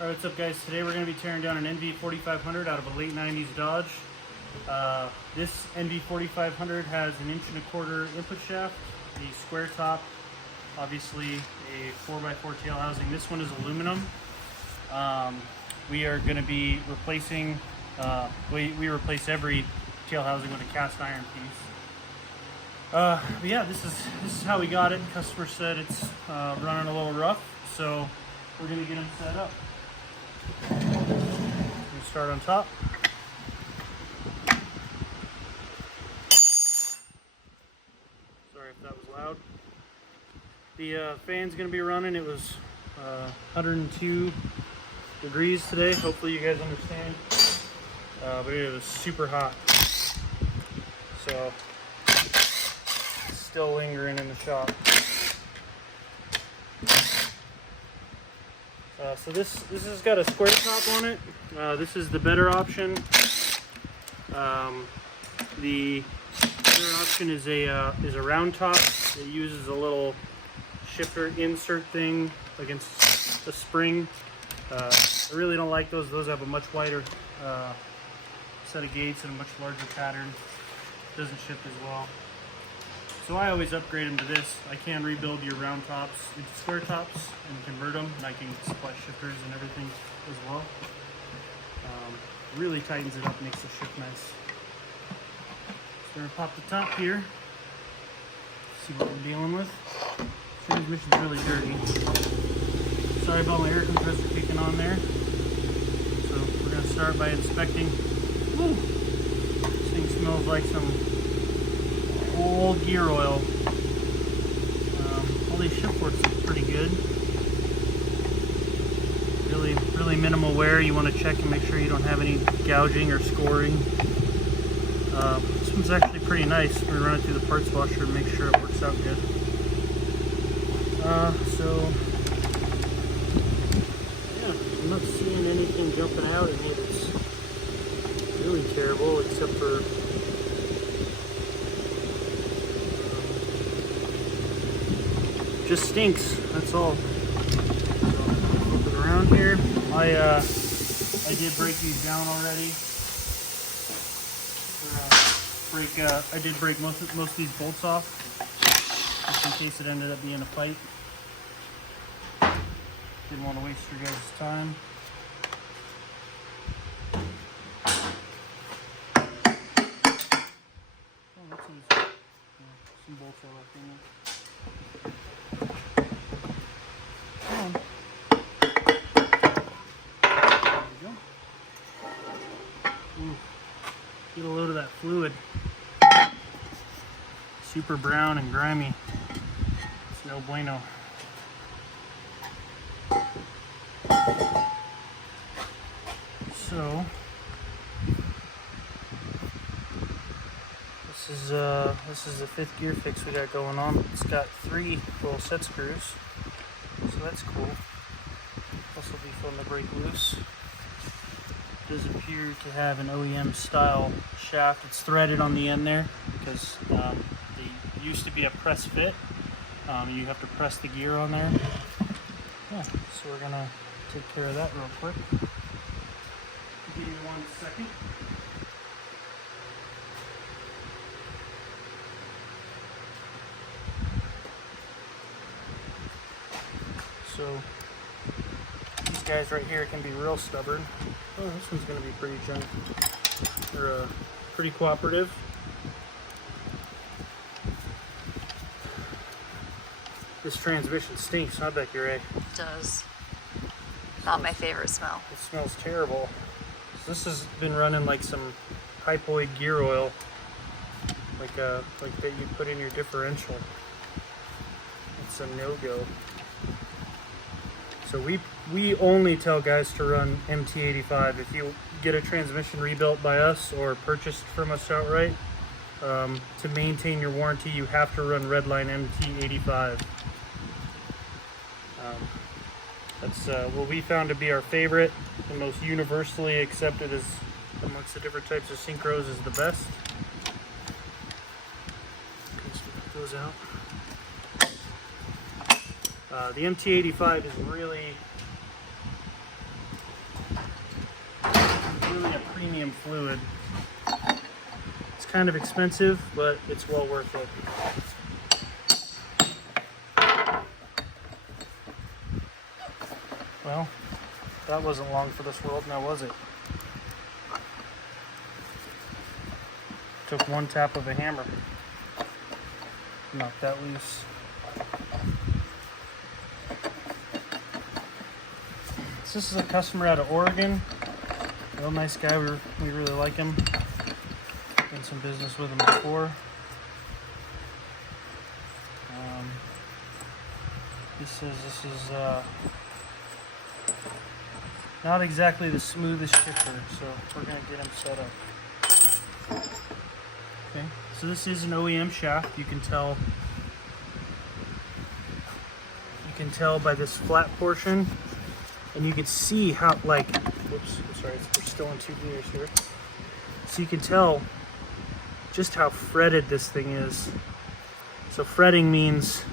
Alright, what's up guys? Today we're going to be tearing down an NV4500 out of a late 90s Dodge. This NV4500 has an 1.25 inch input shaft, a square top, obviously a 4x4 tail housing. This one is aluminum. We are going to be replacing, we replace every tail housing with a cast iron piece. But yeah, this is how we got it. Customer said it's running a little rough, so we're going to get them set up. We start on top. Sorry if that was loud. The fan's going to be running. It was 102 degrees today. Hopefully you guys understand. But it was super hot. So it's still lingering in the shop. So this has got a square top on it. This is the better option. The better option is a round top. It uses a little shifter insert thing against a spring. I really don't like those. Those have a much wider set of gates and a much larger pattern. Doesn't shift as well. So I always upgrade them to this. I can rebuild your round tops into square tops and convert them, and I can supply shifters and everything as well. Really tightens it up, makes the shift nice. So we're gonna pop the top here. See what we're dealing with. Transmission's really dirty. Sorry about my air compressor kicking on there. So we're gonna start by inspecting. Woo! This thing smells like some old gear oil. All these shift ports look pretty good. Really minimal wear. You want to check and make sure you don't have any gouging or scoring. This one's actually pretty nice. We run it through the parts washer and make sure it works out good. So yeah, I'm not seeing anything jumping out in it. It's really terrible, except for just stinks, that's all. So, flip it around here. I did break these down already. I did break most of these bolts off, just in case it ended up being a fight. Didn't want to waste your guys' time. Oh, that's easy. Yeah, some bolts are left in there. Get a load of that fluid. Super brown and grimy. It's no bueno. So this is the 5th gear fix we got going on. It's got 3 little set screws, so that's cool. This will be fun to break loose. Does appear to have an OEM style shaft. It's threaded on the end there because they used to be a press fit. You have to press the gear on there. Yeah, so we're gonna take care of that real quick. Give me 1 second. So these guys right here can be real stubborn. Oh, this one's going to be pretty gentle. They're pretty cooperative. This transmission stinks, I bet you, Ray. It does. Not my favorite smell. It smells terrible. This has been running like some hypoid gear oil, like that you put in your differential. It's a no-go. So we only tell guys to run MT85. If you get a transmission rebuilt by us or purchased from us outright, to maintain your warranty, you have to run Redline MT85. That's what we found to be our favorite, the most universally accepted as amongst the different types of synchros is the best. Let's get those out. The MT85 is really OEM fluid. It's kind of expensive, but it's well worth it. Well, that wasn't long for this world, now was it? Took one tap of a hammer. Knock that loose. So this is a customer out of Oregon. Real nice guy. We really like him. Done some business with him before. He says this is not exactly the smoothest shifter, so we're gonna get him set up. Okay, so this is an OEM shaft. You can tell by this flat portion, and you can see how, like, whoops, I'm sorry, we're still in 2 gears here. So you can tell just how fretted this thing is. So fretting means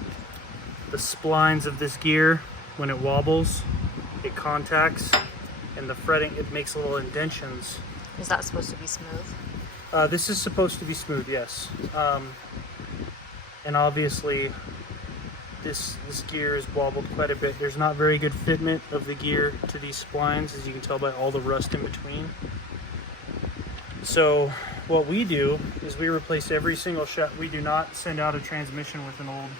the splines of this gear, when it wobbles, it contacts, and the fretting, it makes little indentions. Is that supposed to be smooth? This is supposed to be smooth, yes. And obviously, this gear is wobbled quite a bit. There's not very good fitment of the gear to these splines, as you can tell by all the rust in between. So what we do is we replace every single shaft. We do not send out a transmission with an old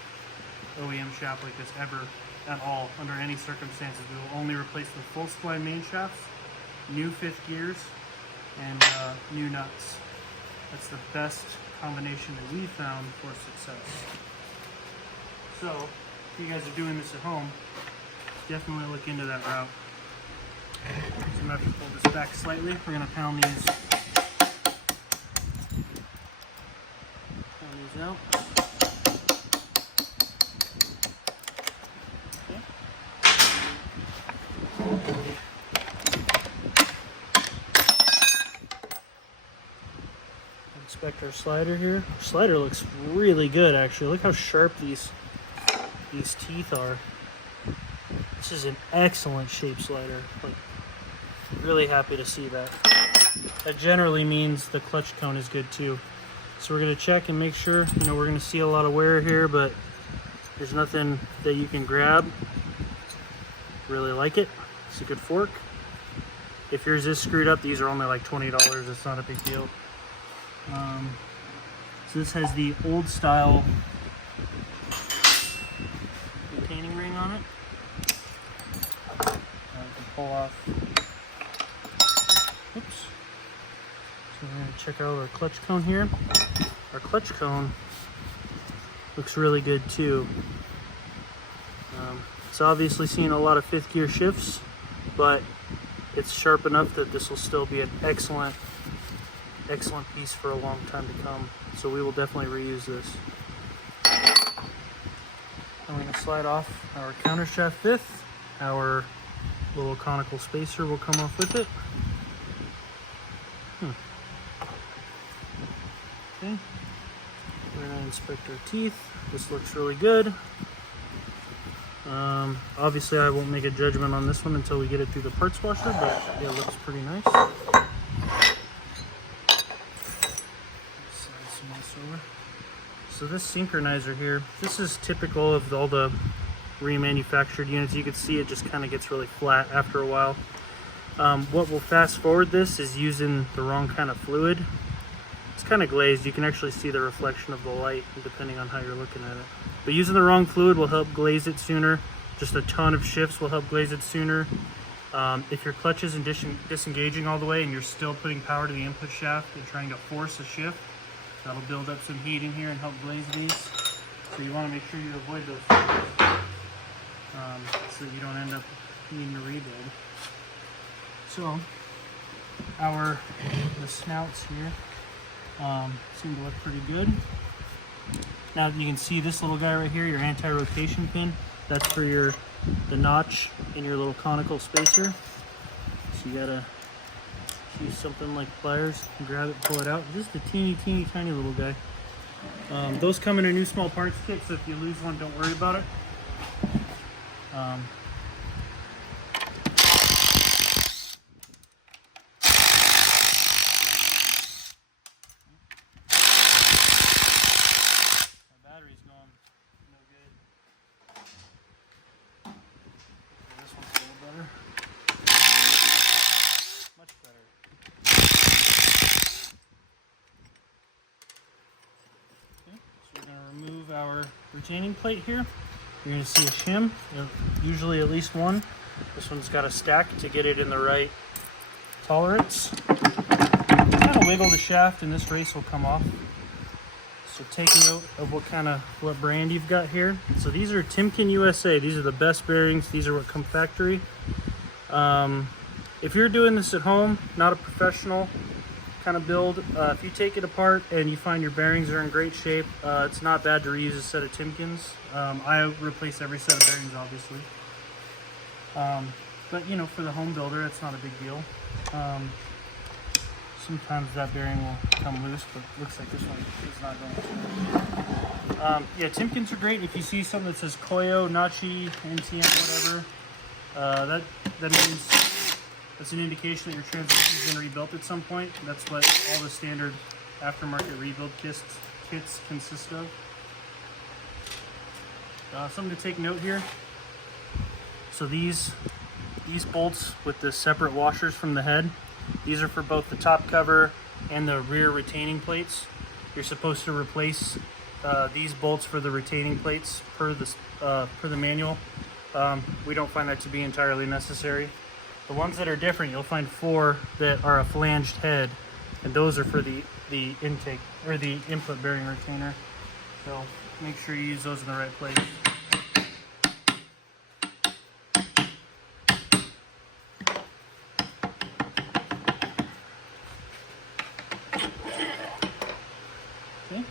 OEM shaft like this ever, at all, under any circumstances. We will only replace the full spline main shafts, new 5th gears, and new nuts. That's the best combination that we found for success. So, if you guys are doing this at home, definitely look into that route. So I'm going to have to pull this back slightly. We're going to pound these out. Inspect our slider here. Our slider looks really good, actually. Look how sharp these teeth are. This is an excellent shape slider. Like, really happy to see that. That generally means the clutch cone is good too. So we're gonna check and make sure. You know, we're gonna see a lot of wear here, but there's nothing that you can grab. Really like it. It's a good fork. If yours is screwed up, these are only like $20. It's not a big deal. So this has the old style retaining ring on it. I can pull off. Oops. So we're going to check out our clutch cone here. Our clutch cone looks really good too. It's obviously seen a lot of 5th gear shifts, but it's sharp enough that this will still be an excellent piece for a long time to come. So we will definitely reuse this. I'm going to slide off our counter shaft 5th. Our little conical spacer will come off with it. Okay. We're going to inspect our teeth. This looks really good. Obviously I won't make a judgment on this one until we get it through the parts washer, but it looks pretty nice. So this synchronizer here, this is typical of all the remanufactured units. You can see it just kind of gets really flat after a while. What will fast forward this is using the wrong kind of fluid. It's kind of glazed. You can actually see the reflection of the light depending on how you're looking at it. But using the wrong fluid will help glaze it sooner. Just a ton of shifts will help glaze it sooner. If your clutch isn't disengaging all the way and you're still putting power to the input shaft and trying to force a shift, that'll build up some heat in here and help glaze these. So you want to make sure you avoid those so that you don't end up needing to rebuild. So the snouts here seem to look pretty good. Now you can see this little guy right here, your anti-rotation pin. That's for the notch in your little conical spacer. So you gotta use something like pliers and grab it, pull it out. Just a teeny tiny little guy. Those come in a new small parts kit, so if you lose one, don't worry about it. retaining plate here. You're going to see a shim, usually at least one. This one's got a stack to get it in the right tolerance. Kind of wiggle the shaft and this race will come off. So take note of what brand you've got here. So these are Timken USA. These are the best bearings. These are what come factory. If you're doing this at home, not a professional kind of build, if you take it apart and you find your bearings are in great shape, it's not bad to reuse a set of Timkens. I replace every set of bearings, obviously. But you know, for the home builder, it's not a big deal. Sometimes that bearing will come loose, but looks like this one is not going to. Yeah, Timkens are great. If you see something that says Koyo, Nachi, NTM, whatever, that means that's an indication that your transmission has been rebuilt at some point. That's what all the standard aftermarket rebuild kits consist of. Something to take note here. So these bolts with the separate washers from the head, these are for both the top cover and the rear retaining plates. You're supposed to replace these bolts for the retaining plates per the manual. We don't find that to be entirely necessary. The ones that are different, you'll find 4 that are a flanged head, and those are for the intake or the input bearing retainer. So make sure you use those in the right place. Okay,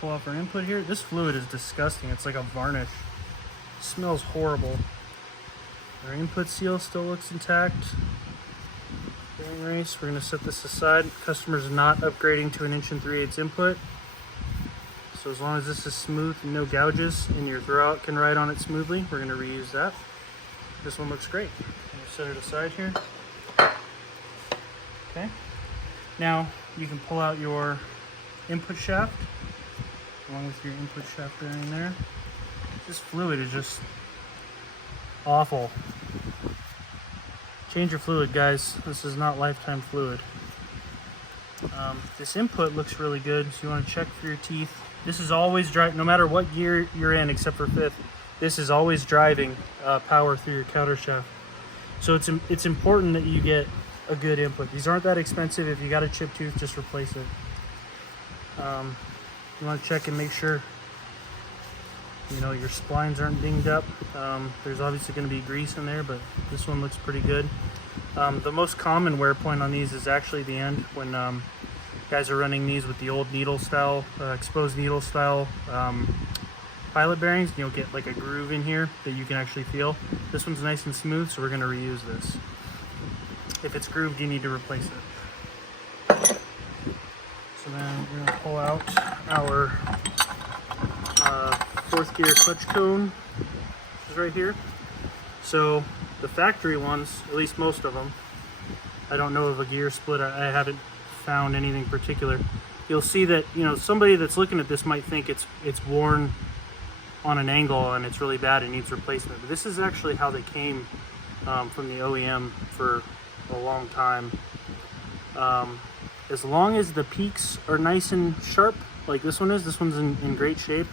pull off our input here. This fluid is disgusting. It's like a varnish. It smells horrible. Our input seal still looks intact. Bearing race, we're going to set this aside. Customer's not upgrading to an 1 3/8 input. So as long as this is smooth and no gouges and your throwout can ride on it smoothly, we're going to reuse that. This one looks great. I'm going to set it aside here. Okay. Now you can pull out your input shaft along with your input shaft bearing there. This fluid is just awful. Change your fluid, guys. This is not lifetime fluid. This input looks really good, so you want to check for your teeth. This is always driving, no matter what gear you're in except for 5th, this is always driving power through your counter shaft. So it's important that you get a good input. These aren't that expensive. If you got a chipped tooth, just replace it. You want to check and make sure your splines aren't dinged up. There's obviously going to be grease in there, but this one looks pretty good. The most common wear point on these is actually the end, when guys are running these with the old needle style, exposed needle style pilot bearings. You'll get like a groove in here that you can actually feel. This one's nice and smooth, so we're going to reuse this. If it's grooved, you need to replace it. So then we're going to pull out our 4th gear clutch cone, which is right here. So the factory ones, at least most of them, I don't know of a gear split. I haven't found anything particular. You'll see that somebody that's looking at this might think it's worn on an angle and it's really bad and needs replacement. But this is actually how they came from the OEM for a long time. As long as the peaks are nice and sharp, like this one's in great shape,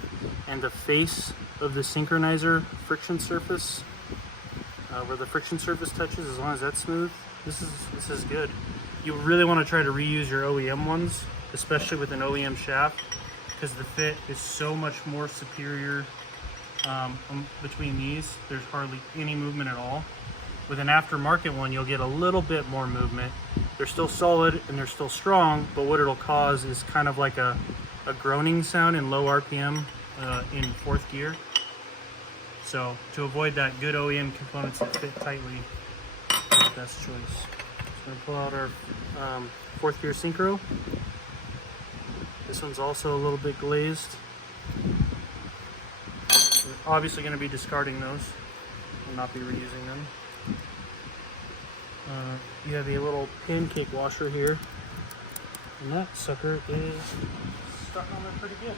and the face of the synchronizer friction surface, where the friction surface touches, as long as that's smooth, this is good. You really want to try to reuse your OEM ones, especially with an OEM shaft, because the fit is so much more superior between these. There's hardly any movement at all. With an aftermarket one, you'll get a little bit more movement. They're still solid and they're still strong, but what it'll cause is kind of like a groaning sound in low RPM in 4th gear. So to avoid that, good OEM components that fit tightly are the best choice. So I'm gonna pull out our 4th gear synchro. This one's also a little bit glazed. We're obviously going to be discarding those. We'll not be reusing them. You have a little pancake washer here, and that sucker is stuck on there pretty good.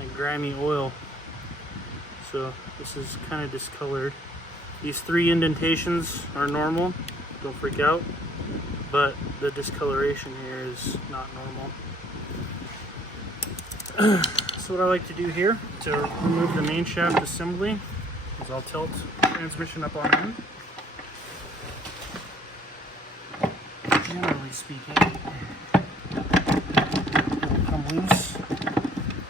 And grimy oil, so this is kind of discolored. These 3 indentations are normal, don't freak out. but the discoloration here is not normal. So what I like to do here to remove the main shaft assembly is I'll tilt the transmission up on end. Generally speaking, it'll come loose.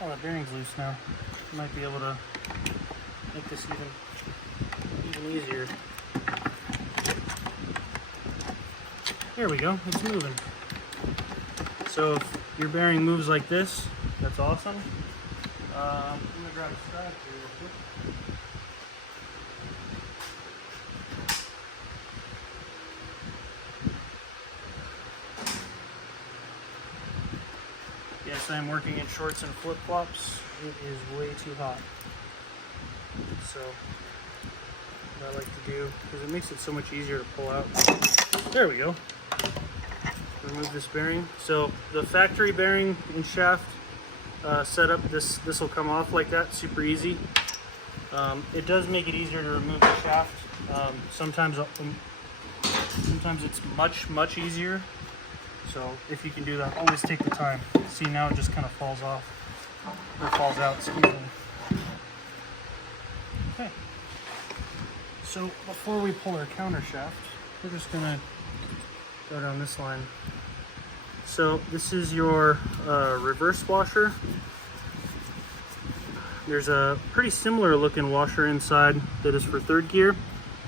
Oh, that bearing's loose now. Might be able to make this even easier. There we go, it's moving. So if your bearing moves like this, that's awesome. I'm gonna grab a strap here real quick. Yes, I'm working in shorts and flip-flops. It is way too hot. So what I like to do, because it makes it so much easier to pull out. There we go. Remove this bearing. So the factory bearing and shaft setup, this will come off like that, super easy. It does make it easier to remove the shaft. Sometimes it's much easier. So if you can do that, always take the time. See, now it just kind of falls off, or falls out, excuse me. Okay. So before we pull our counter shaft, we're just gonna go down this line. So this is your reverse washer. There's a pretty similar looking washer inside that is for third gear,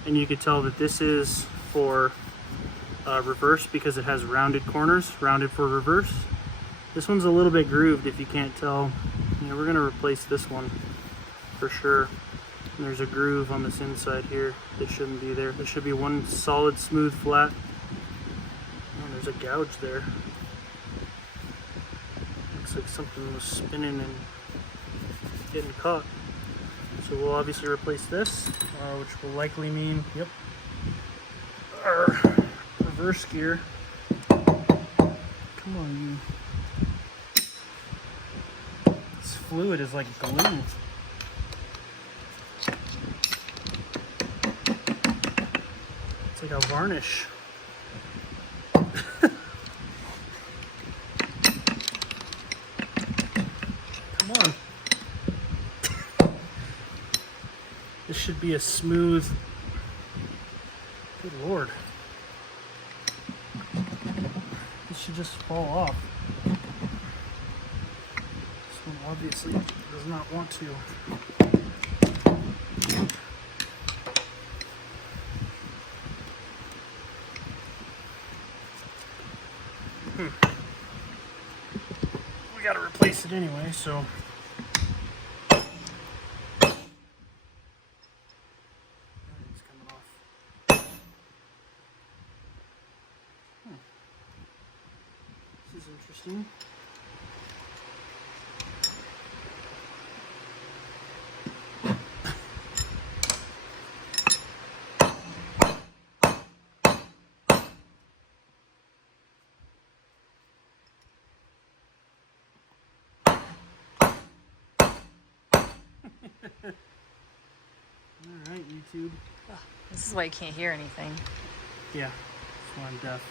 and you could tell that this is for reverse because it has rounded corners, rounded for reverse. This one's a little bit grooved if you can't tell. You know, we're gonna replace this one for sure. And there's a groove on this inside here that shouldn't be there. There should be one solid, smooth, flat. Oh, there's a gouge there. Looks like something was spinning and getting caught. So we'll obviously replace this, which will likely mean, yep, our reverse gear. Come on, you. This fluid is like glue. It's like a varnish. Come on. This should be a smooth. Good Lord. This should just fall off. This one obviously does not want to. We gotta replace it anyway, so. It's coming off. This is interesting. Alright, YouTube. Ugh, this is why you can't hear anything. Yeah, that's why I'm deaf.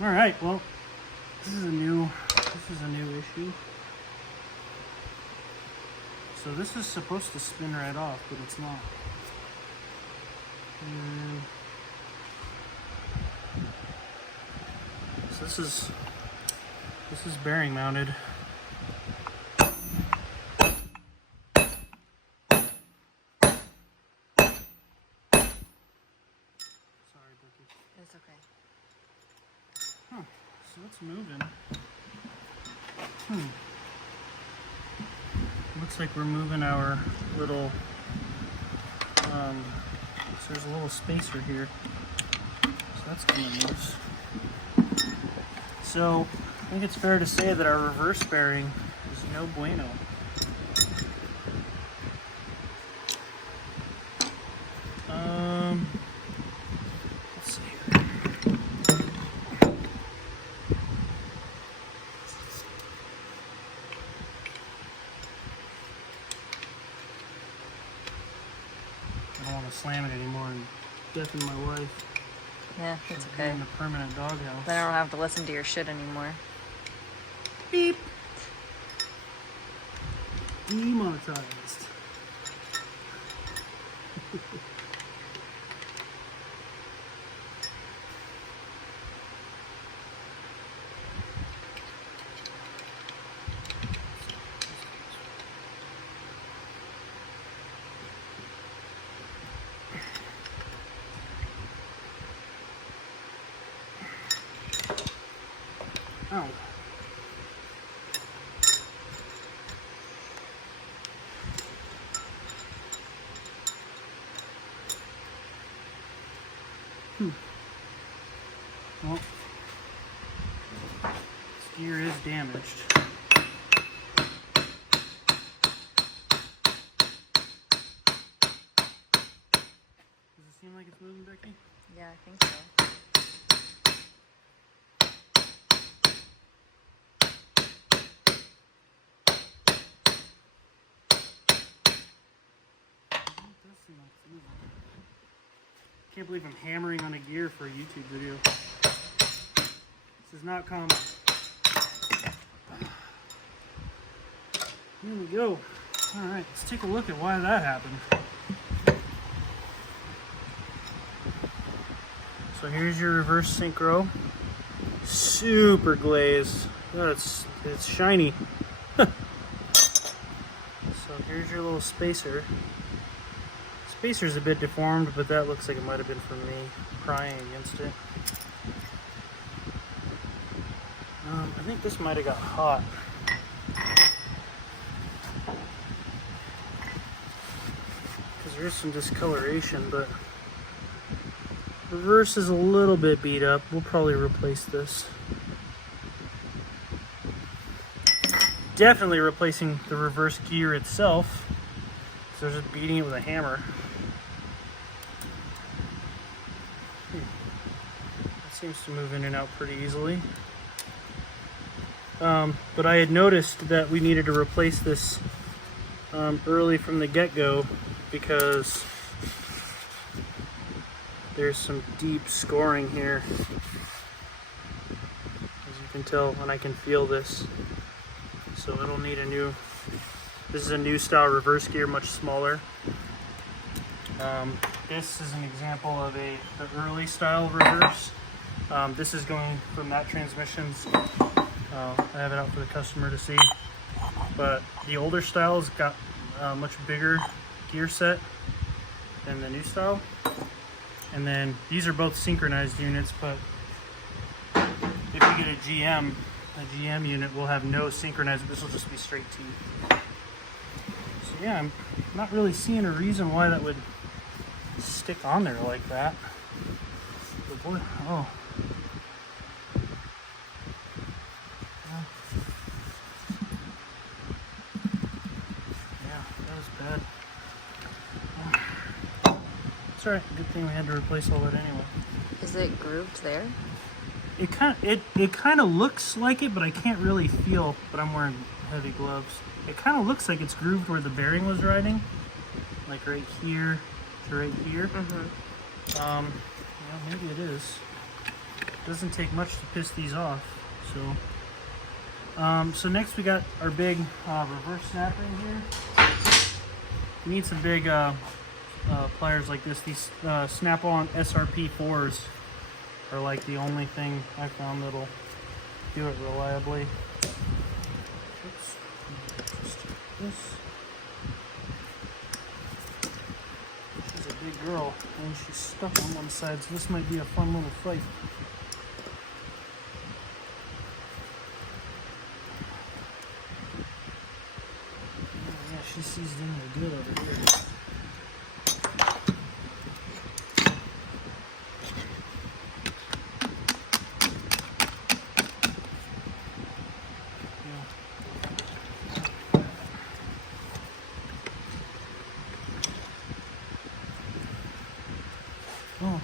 Alright, well, this is a new issue. So this is supposed to spin right off, but it's not. So this is bearing mounted. Sorry, Brookie. It's okay. Huh, so it's moving. Looks like we're moving our little, so there's a little spacer here. So that's kind of loose. So I think it's fair to say that our reverse bearing is no bueno. Let's see here. slam it anymore and deafen my wife. Yeah, that's She'll be okay. in the permanent doghouse. Then I don't have to listen to your shit anymore. Beep. Demonetized. Oh. Well, this gear is damaged. Does it seem like it's moving, Becky? Yeah, I think so. It does seem like it's moving. Can't believe I'm hammering on a gear for a YouTube video. This is not common. Here we go. Alright, let's take a look at why that happened. So here's your reverse synchro. Super glazed. Oh, it's shiny. So here's your little spacer. Spacer's a bit deformed, but that looks like it might have been from me prying against it. I think this might have got hot. Because there's some discoloration, but reverse is a little bit beat up. We'll probably replace this. Definitely replacing the reverse gear itself. So they're just beating it with a hammer. It seems to move in and out pretty easily. But I had noticed that we needed to replace this early from the get-go because there's some deep scoring here. As you can tell, and I can feel this. So it'll need a new, this is a new style reverse gear, much smaller. This is an example of the early style reverse. This is going from that transmissions. I have it out for the customer to see. But the older styles got a much bigger gear set than the new style. And then these are both synchronized units, but if you get a GM unit will have no synchronized. This will just be straight teeth. So yeah, I'm not really seeing a reason why that would stick on there like that. But boy, oh. Yeah, that was bad. It's alright, good thing we had to replace all that anyway. Is it grooved there? It kind of looks like it, but I can't really feel. But I'm wearing heavy gloves. It kind of looks like it's grooved where the bearing was riding, like right here to right here. Yeah, maybe it is. It doesn't take much to piss these off. So next we got our big reverse snap ring here. You need some big pliers like this. These Snap-on SRP 4s are like the only thing I found that'll do it reliably. Oops. Just this. She's a big girl and she's stuck on one side, so this might be a fun little fight. Oh, yeah, she sees in there good over here. Oh,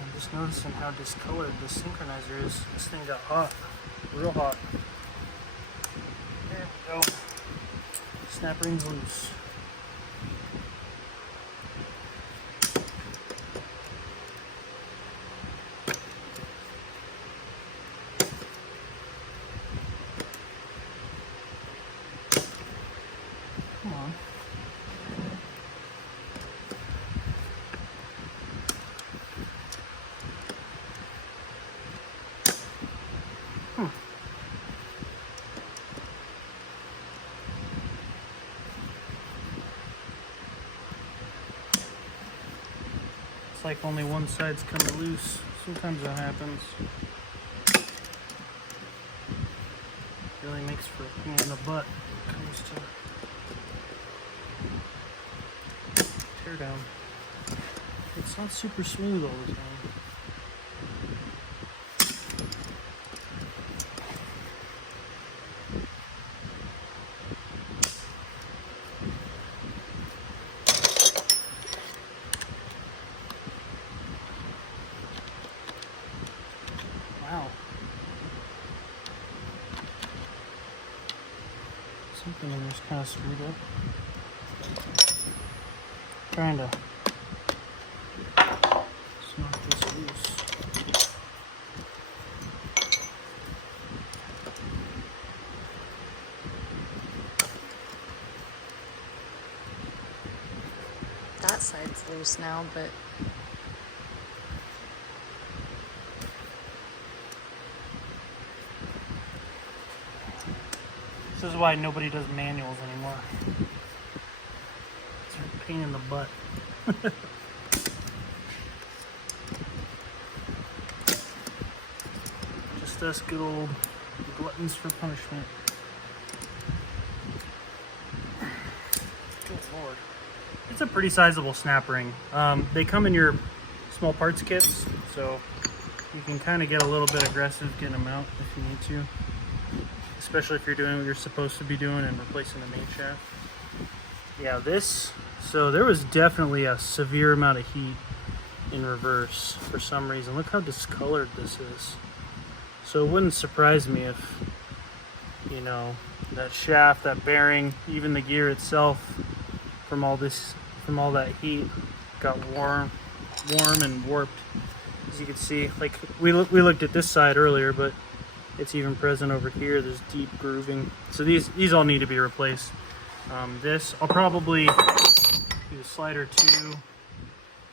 I'm just noticing how discolored this synchronizer is. This thing got hot, real hot. There we go. Snap ring's loose. It's like only one side's coming loose. Sometimes that happens. Really makes for a pain in the butt when it comes to tear down. It's not super smooth all the time. Wow. Something in this kind of screwed up. Trying to knock this loose. That side's loose now, but This is why nobody does manuals anymore. It's a pain in the butt. Just us good old gluttons for punishment. Good lord. It's a pretty sizable snap ring. They come in your small parts kits, so you can kind of get a little bit aggressive getting them out if you need to. Especially if you're doing what you're supposed to be doing and replacing the main shaft. Yeah, so there was definitely a severe amount of heat in reverse for some reason. Look how discolored this is. So it wouldn't surprise me if, you know, that shaft, that bearing, even the gear itself, from all that heat, got warm and warped. As you can see, like we looked at this side earlier, but it's even present over here. There's deep grooving. So these all need to be replaced. This, I'll probably do a slide or two.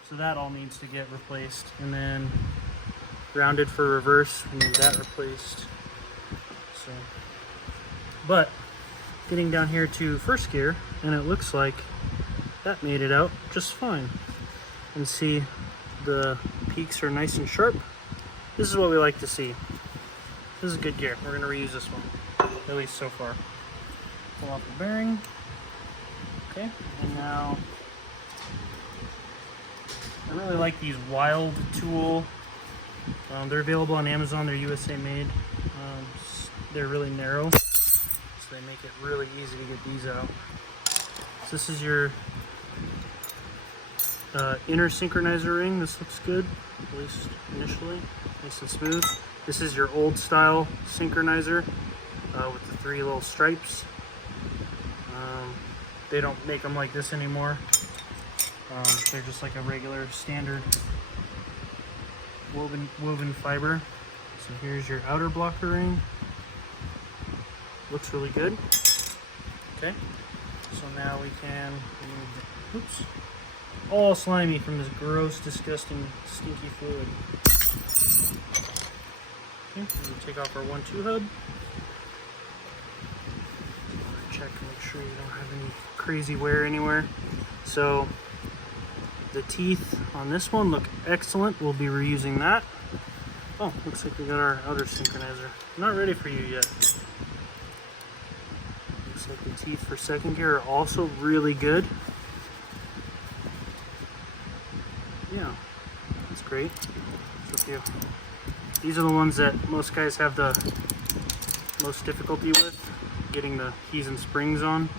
So that all needs to get replaced. And then rounded for reverse, we need that replaced. So, but getting down here to first gear, and it looks like that made it out just fine. And see, the peaks are nice and sharp. This is what we like to see. This is good gear. We're going to reuse this one, at least so far. Pull off the bearing. Okay, and now I really like these Wild Tool. They're available on Amazon. They're USA made. They're really narrow, so they make it really easy to get these out. So this is your inner synchronizer ring. This looks good, at least initially, nice and smooth. This is your old style synchronizer with the 3 little stripes. They don't make them like this anymore. They're just like a regular standard woven fiber. So here's your outer blocker ring. Looks really good. Okay, so now we can remove the, oops, all slimy from this gross, disgusting, stinky fluid. Okay, we take off our 1-2 hub. Check to make sure you don't have any crazy wear anywhere. So the teeth on this one look excellent. We'll be reusing that. Oh, looks like we got our outer synchronizer. Not ready for you yet. Looks like the teeth for second gear are also really good. Yeah, that's great. So these are the ones that most guys have the most difficulty with, getting the keys and springs on.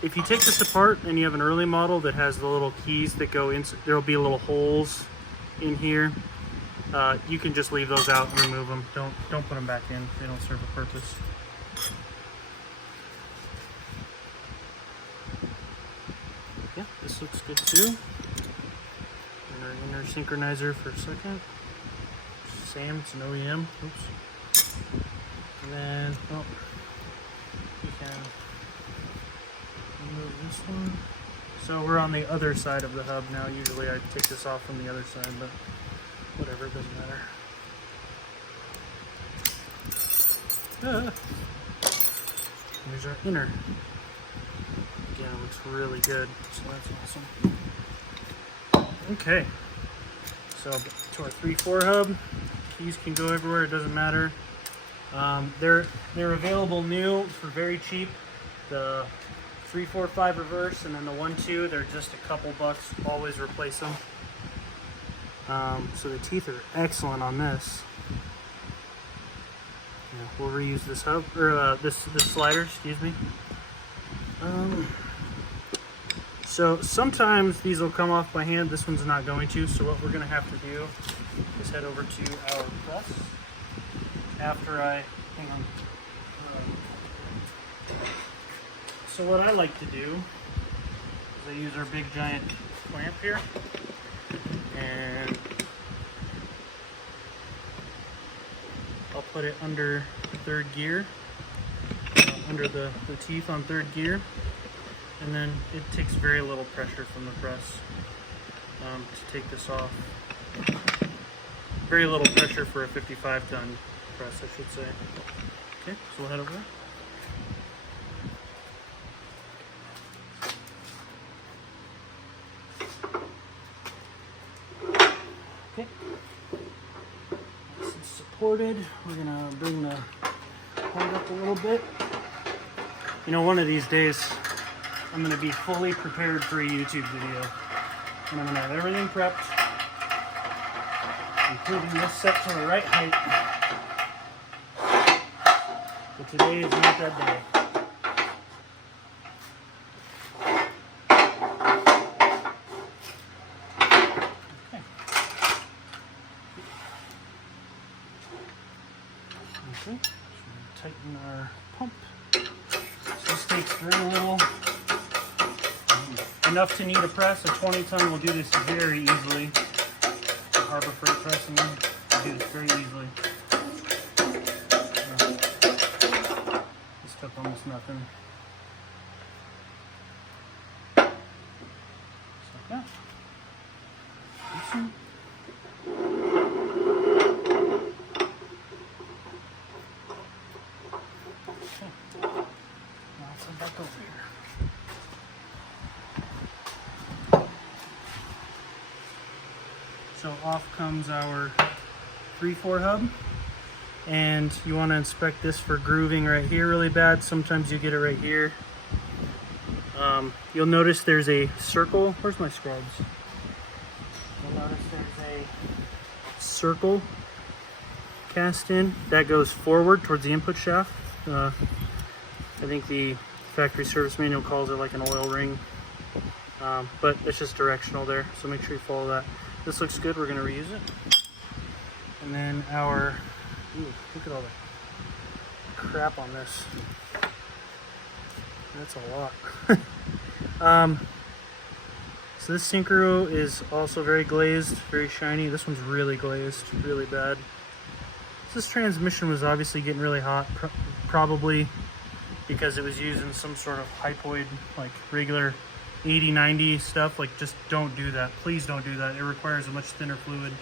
If you take this apart and you have an early model that has the little keys that go in, there'll be little holes in here. You can just leave those out and remove them. Don't put them back in. They don't serve a purpose. Yeah, this looks good too. And our inner synchronizer for a second. Same, it's an OEM. Oops. And then, oh, you can remove this one. So we're on the other side of the hub now. Usually I take this off from the other side, but whatever, it doesn't matter. Here's our inner. Again, it looks really good, so that's awesome. Okay, so to our 3/4 hub. Keys can go everywhere, it doesn't matter. They're available new for very cheap. The 3/4/5 reverse and then the 1/2, they're just a couple bucks. Always replace them. So the teeth are excellent on this. Yeah, we'll reuse this hub or this slider. Excuse me. So sometimes these will come off by hand. This one's not going to. So what we're going to have to do is head over to our press. After I hang on. So what I like to do is I use our big giant clamp here, and I'll put it under third gear, under the teeth on third gear, and then it takes very little pressure from the press to take this off. Very little pressure for a 55-ton press, I should say. Okay, so we'll head over there. Okay, nice and supported. We're gonna bring the head up a little bit. You know, one of these days, I'm gonna be fully prepared for a YouTube video. And I'm gonna have everything prepped, including this set to the right height. But today is not that day. Okay, so tighten our pump. So this takes very little, enough to need a press. A 20-ton will do this very easily. The Harbor Freight pressing will do this very easily. This took almost nothing. Just like that. Awesome. Back over here. So off comes our 3/4 hub, and you want to inspect this for grooving right here really bad. Sometimes you get it right here. You'll notice there's a circle. Where's my scrubs? You'll notice there's a circle cast in that goes forward towards the input shaft. I think the factory service manual calls it like an oil ring, but it's just directional there, so make sure you follow that. This looks good, we're going to reuse it. And then our, ooh, look at all the crap on this. That's a lot. So this synchro is also very glazed, very shiny. This one's really glazed, really bad. This transmission was obviously getting really hot, probably because it was using some sort of hypoid, like regular 80-90 stuff. Like, just don't do that. Please don't do that. It requires a much thinner fluid.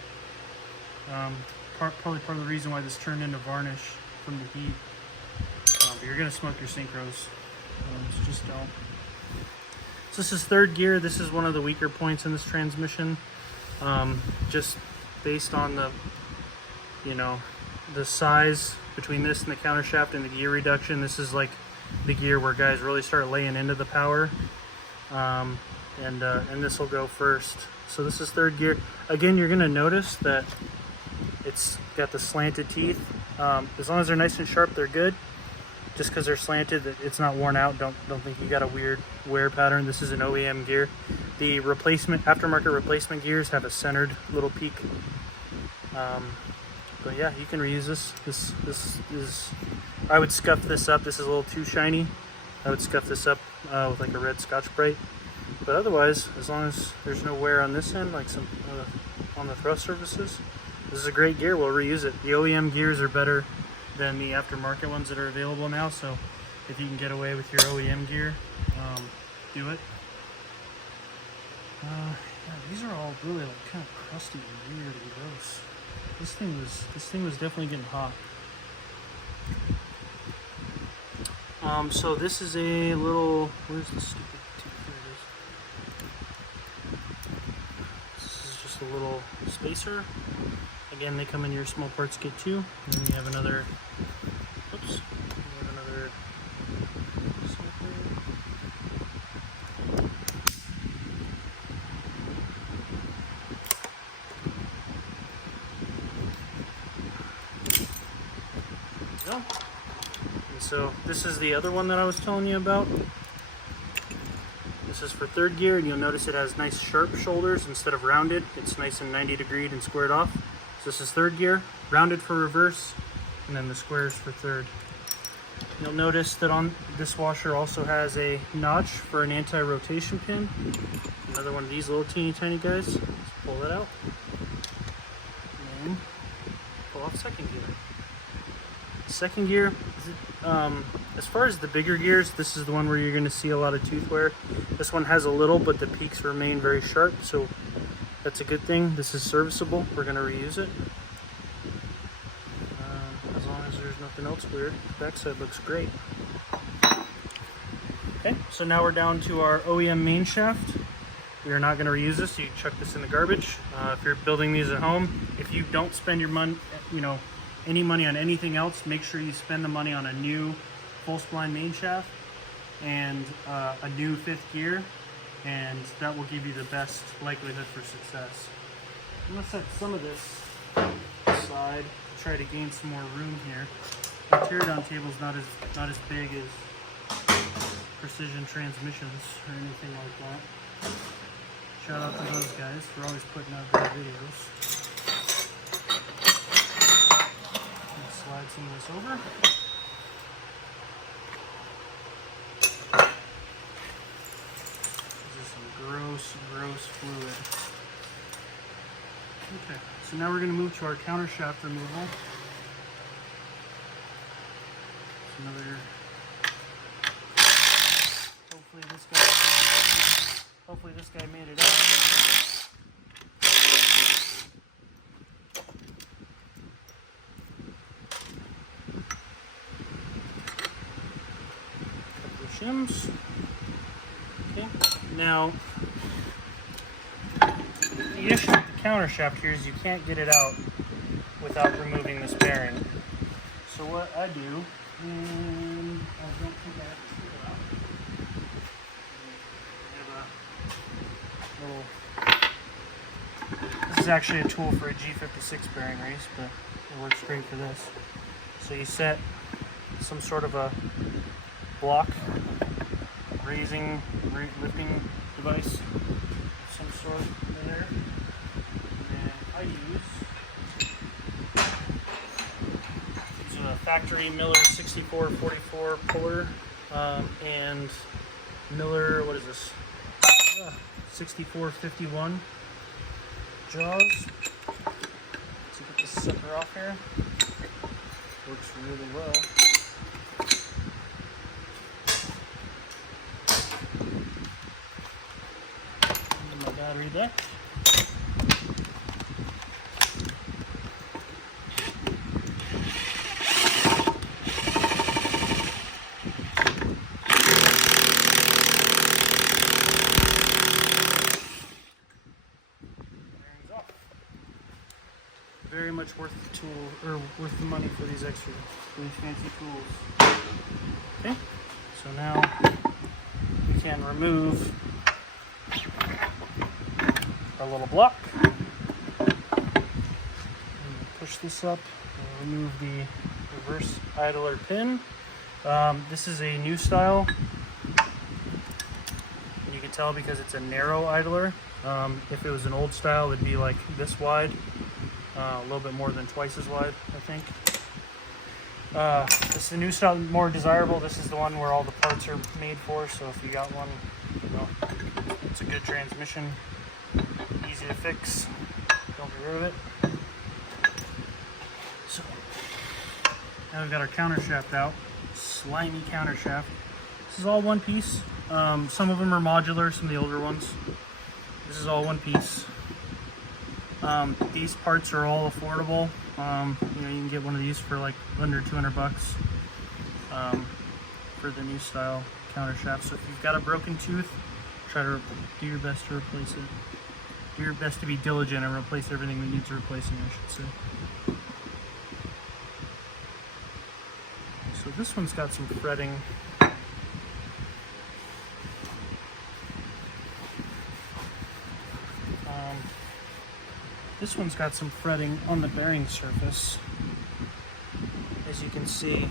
Probably part of the reason why this turned into varnish from the heat. But you're gonna smoke your synchros. So just don't. So this is third gear. This is one of the weaker points in this transmission. Just based on the, the size between this and the countershaft and the gear reduction, this is like the gear where guys really start laying into the power, and this will go first. So this is third gear. Again, you're gonna notice that it's got the slanted teeth. As long as they're nice and sharp, they're good. Just because they're slanted, it's not worn out. Don't think you got a weird wear pattern. This is an OEM gear. The aftermarket replacement gears have a centered little peak. But yeah, you can reuse this. This is, I would scuff this up. This is a little too shiny. I would scuff this up with like a red Scotch-Brite. But otherwise, as long as there's no wear on this end, like some on the thrust surfaces, this is a great gear. We'll reuse it. The OEM gears are better than the aftermarket ones that are available now. So if you can get away with your OEM gear, do it. Yeah, these are all really like kind of crusty and weird and gross. This thing was definitely getting hot. So this is a little, where's the stupid tube? Here it is. This is just a little spacer. Again, they come in your small parts kit too. And then you have another, oops, you have another go. And so this is the other one that I was telling you about. This is for third gear, and you'll notice it has nice sharp shoulders instead of rounded. It's nice and 90 degreed and squared off. So this is third gear, rounded for reverse, and then the squares for third. You'll notice that on this washer also has a notch for an anti-rotation pin. Another one of these little teeny tiny guys. Let's pull that out. And then pull off second gear. Second gear, as far as the bigger gears, this is the one where you're going to see a lot of tooth wear. This one has a little, but the peaks remain very sharp, so that's a good thing. This is serviceable. We're going to reuse it. As long as there's nothing else weird. The backside looks great. Okay, so now we're down to our OEM main shaft. We are not going to reuse this, so you chuck this in the garbage. If you're building these at home, if you don't spend your money, any money on anything else, make sure you spend the money on a new full spline main shaft and a new fifth gear, and that will give you the best likelihood for success. I'm gonna set some of this aside to try to gain some more room here. The teardown table is not as big as Precision Transmissions or anything like that. Shout out to those guys for always putting out great videos. Slide some of this over. This is some gross fluid. Okay, so now we're going to move to our counter shaft removal. Another. Hopefully this guy made it out. Shims. Okay. Now, the issue with the counter shaft here is you can't get it out without removing this bearing. So what I do, and I don't think I have to pull it out. I have a little. This is actually a tool for a G56 bearing race, but it works great for this. So you set some sort of a block lifting device of some sort there. And I use a factory Miller 6444 puller and Miller, what is this? 6451 jaws. Let's get this sucker off here. Works really well. Battery deck. Very much worth the tool, or worth the money for these fancy tools. Okay, so now we can remove our little block. Push this up and remove the reverse idler pin. This is a new style. You can tell because it's a narrow idler. If it was an old style, it'd be like this wide, a little bit more than twice as wide, I think. This is a new style, more desirable. This is the one where all the parts are made for, so if you got one, it's a good transmission. Easy to fix. Don't get rid of it. So now we've got our counter shaft out. Slimy counter shaft. This is all one piece. Some of them are modular, some of the older ones. This is all one piece. These parts are all affordable. You can get one of these for like under $200 for for the new style counter shaft. So if you've got a broken tooth, try to do your best to replace it. Do your best to be diligent and replace everything that needs replacing, I should say. So this one's got some fretting. This one's got some fretting on the bearing surface, as you can see.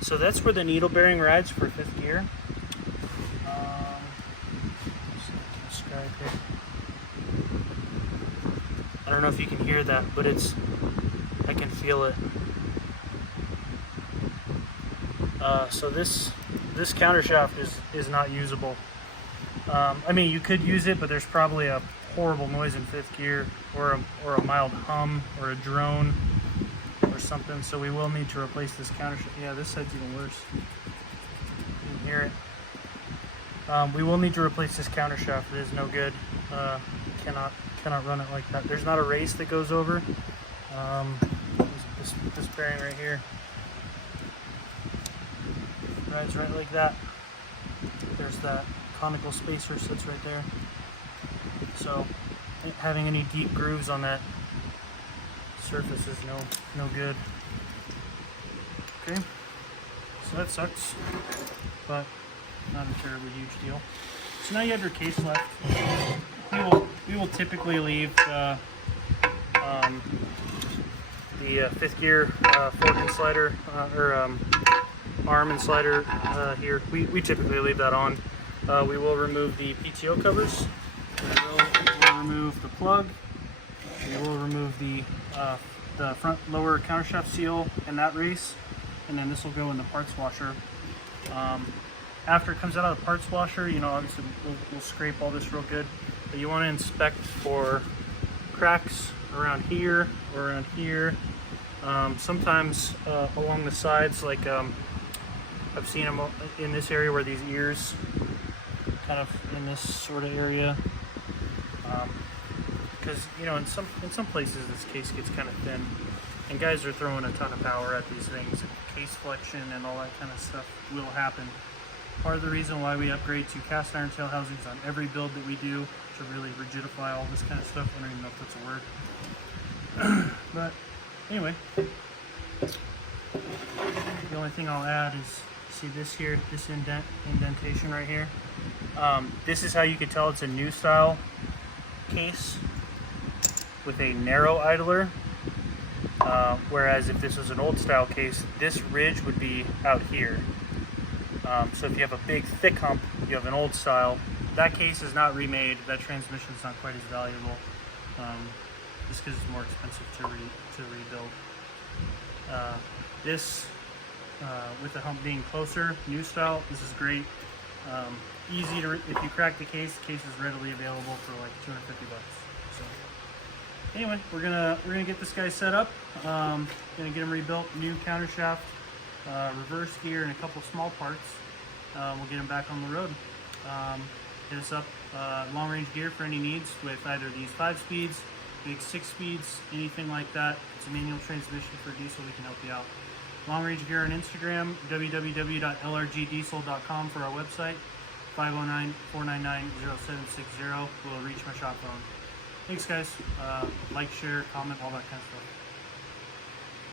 So that's where the needle bearing rides for 5th gear. Describe here. I don't know if you can hear that, but I can feel it. So this counter shaft is not usable. I mean, you could use it, but there's probably a horrible noise in 5th gear, or a mild hum, or a drone, or something. So we will need to replace this counter shaft. Yeah, this side's even worse. You can hear it. We will need to replace this counter shaft. It is no good. Cannot run it like that. There's not a race that goes over. This bearing right here rides right like that. There's that conical spacer sits right there. So having any deep grooves on that surface is no good. Okay, so that sucks, but not a terribly huge deal. So now you have your case left. We will typically leave the 5th gear fork and slider arm and slider here. We typically leave that on. We will remove the PTO covers. We'll remove the plug. We will remove the front lower countershaft seal and that race, and then this will go in the parts washer. After it comes out of the parts washer, you know, obviously we'll scrape all this real good, but you want to inspect for cracks around here or around here. Sometimes along the sides, like I've seen them in this area where these ears, kind of in this sort of area, because you know in some places this case gets kind of thin, and guys are throwing a ton of power at these things, and case flexion and all that kind of stuff will happen. Part of the reason why we upgrade to cast iron tail housings on every build that we do to really rigidify all this kind of stuff. I don't even know if that's a word. But anyway, the only thing I'll add is, see this here, this indentation right here. This is how you could tell it's a new style case with a narrow idler, whereas if this was an old style case, this ridge would be out here. So if you have a big thick hump, you have an old style. That case is not remade. That transmission is not quite as valuable, just because it's more expensive to rebuild. This, with the hump being closer, new style, this is great. Easy to, if you crack the case is readily available for like $250. So anyway, we're gonna get this guy set up. Gonna get him rebuilt, new counter shaft, reverse gear, and a couple small parts. We'll get him back on the road. Hit us up, long range gear for any needs with either these 5 speeds, big 6 speeds, anything like that. It's a manual transmission for diesel. We can help you out. Long range gear on Instagram, www.lrgdiesel.com for our website. 509-499-0760 will reach my shop phone. Thanks guys. Like, share, comment, all that kind of stuff.